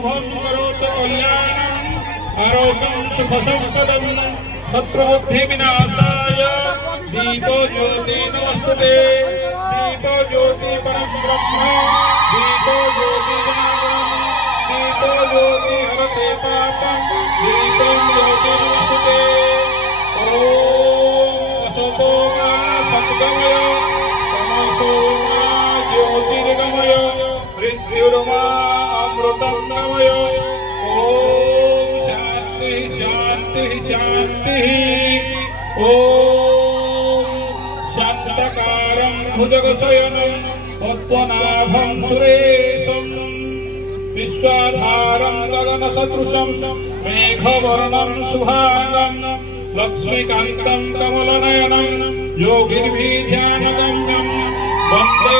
शुभं करोतु कल्याणं आरोग्यं सुखसम्पदं शत्रुबुद्धिविनाशाय दीपो ज्योति नमस्तुते दीपो ज्योति परं ब्रह्म दीपो ज्योति जनार्दनम् दीपो ज्योति हरते पापं दीपो ज्योति नमस्तुते ॐ असतो मा सद्गमय तमसो मा ज्योतिर्गमय मृत्युर्मा अमृतं गमय ॐ शान्ति शान्ति शान्तिः ॐ शान्तकारं भुजगशयनं पद्मनाभं सुरेशं विश्वाधारं गगनसदृशं मेघवर्णं शुभांगं लक्ष्मीकान्तं कमलनयनं योगिभिर्ध्यानगम्यं वन्दे